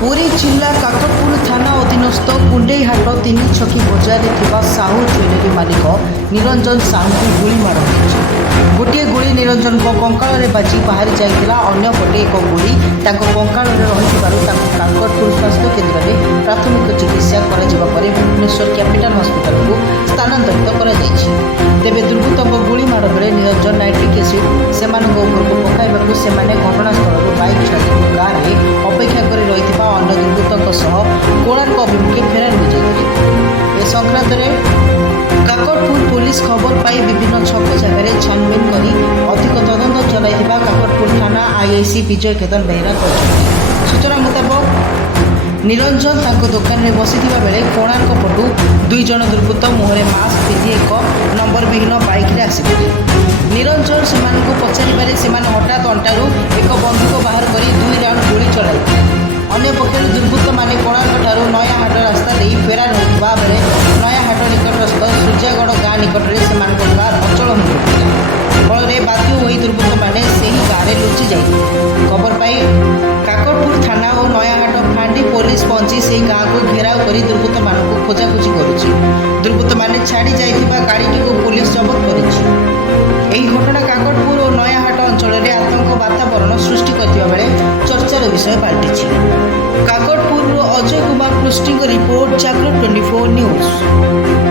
पुरी जिला काकटपुर थाना अधीनस्थ कुंडेईहाट तीन छकी बजार साहू ज्वेलरी मालिक निरंजन साहू को गुली माड़ गोटे गुली निरंजन कंकाल बाजी बाहरी जाइला अन्यपटे एक गुली कंकाल रही काकटपुर स्वास्थ्य केन्द्र में प्राथमिक चिकित्सा भुवनेश्वर कैपिटल हॉस्पिटल को स्थानांतरित तेज दुर्बृत्त गुली माड़ बेले निरंजन नाइट्रिक एसिड से पकाइवा घटनास्थल बाइक छाड़ी गाँव में अपेक्षा कर रही अन्य दुर्बृत्तों कोणार्क अभिमुखे फेरार हो जाते। ए संक्रांत काकटपुर पुलिस खबर पाई विभिन्न छक जगह छानबीन कर अधिक तदंत चलाई काकटपुर थाना आईआईसी विजय केतन बेहरा सूचना मुताबक निरंजन दुकान में बसी बेले कोणार्क पटु दुई जन दुर्बृत्त मुहरे मास्क पिंधि एक नंबर विहीन बाइक आसी निरंजन से पचारे हठात अंटारू एक बंधुक बाहर कर 2 राउंड गोली चलाई अन्य पक्षर दुर्बृत्त मैंने कोणार्क ठारू नयाहाट रास्ता दे फेरार होता बेले नयाहाट निकटस्थ सूर्यागढ़ गाँ निकट में कार अचल हो फल बाध्य हो दुर्बृत्त मैंने से ही गाँव में लुचि जाए खबर पाई काकटपुर थाना और नयाहाट फांडी पुलिस पहुंची से गाँ को घेराव कर दुर्बृत्त मानक खोजाखोजी कर दुर्बृत्त मैंने छाड़ी जाइथिबा गाड़ीटी को पुलिस जबत कर घटना काकटपुर और नयाहाट अंचल में आतंक वातावरण सृष्टि करथिबा बेले चर्चार विषय पाल्टिछि। काकटपुर अजय कुमार पृष्टि रिपोर्ट जागरण 24 न्यूज।